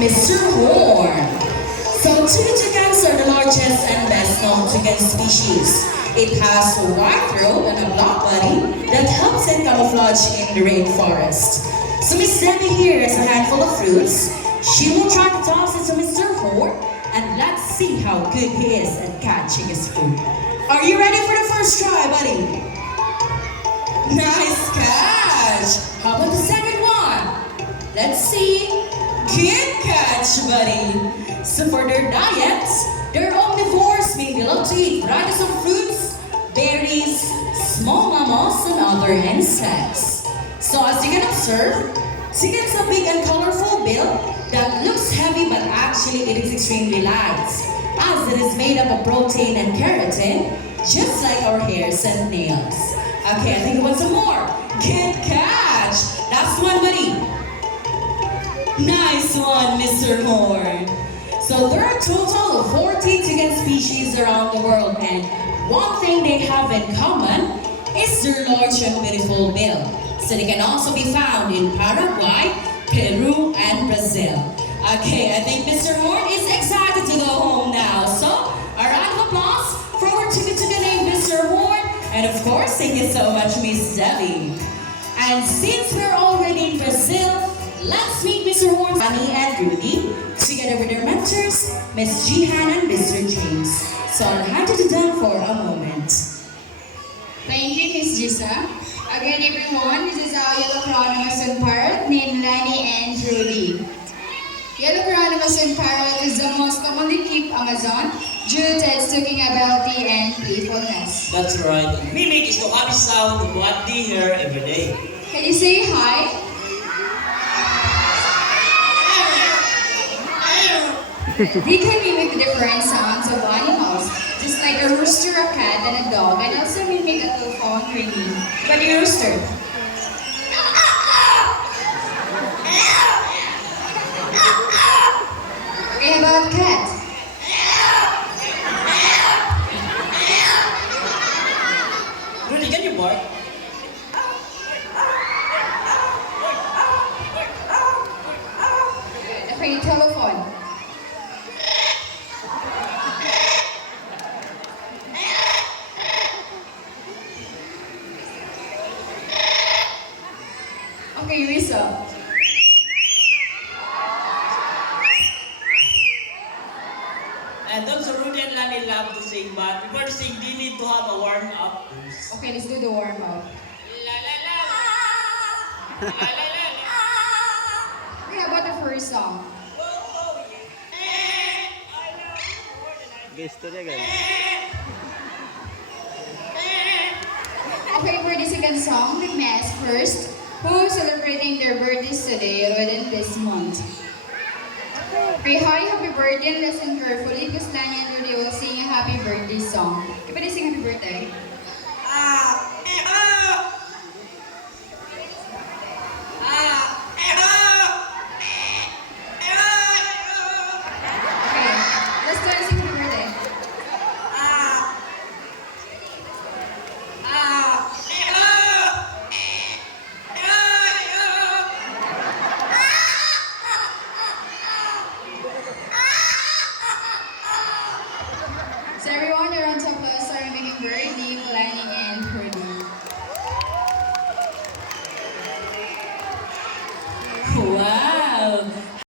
Mr. Horn. So chili chickens are the largest and best known chicken species. It has a wide throat and a black body that helps it camouflage in the rainforest. So Miss Debbie here has a handful of fruits. She will try to toss it to Mr. Horn, and let's see how good he is at catching his food. Are you ready for the first try, buddy? Nice catch! How about the second one? Let's see. Good catch, buddy. So for their diets, they're omnivores, meaning they love to eat varieties of fruits, berries, small mammals, and other insects. So as you can observe, chicken has a big and colorful bill that looks heavy but actually it is extremely light, as it is made up of protein and keratin, just like our hairs and nails. Okay, I think we want some more. Good catch! Last one, buddy. Nice one, Mr. Horn. So there are a total of 14 chicken species around the world, and one thing they have in common is their large and beautiful bill. So they can also be found in Paraguay, Peru, and Brazil. Okay, I think Mr. Horn is excited to go home now. So a round of applause for our chicken named Mr. Horn. And of course, thank you so much, Miss Debbie. And since we're already in Brazil, let's meet Mr. Horn, Annie, and Rudy, together with their mentors, Miss Jihan and Mr. James. So I'll hand it to them for a moment. Thank you, Miss Jisa. Again, everyone, this is our Yellow Crown Amazon parrot named Lani and Rudy. Yellow Crown Amazon parrot is the most commonly kept Amazon due to its talking ability and playfulness. That's right. Mimic is the happy sound of what they hear every day. Can you say hi? They can mimic different sounds of animals, just like a rooster, a cat, and a dog, and also mimic a telephone ringing. But the rooster. Okay, about cat. Rudy, can you bark? Okay, telephone. Okay, whistle. And also Rudy and Lani love to sing, but before to sing, they need to have a warm-up first. Okay, let's do the warm-up. La la la. La la la. Okay, how about the first song? Gusto niya guys. Okay, for the second song, let me ask first, who is celebrating their birthdays today within this month? Okay, hi, happy birthday, and listen carefully because Lani and Rudy will sing a happy birthday song. Can you sing happy birthday?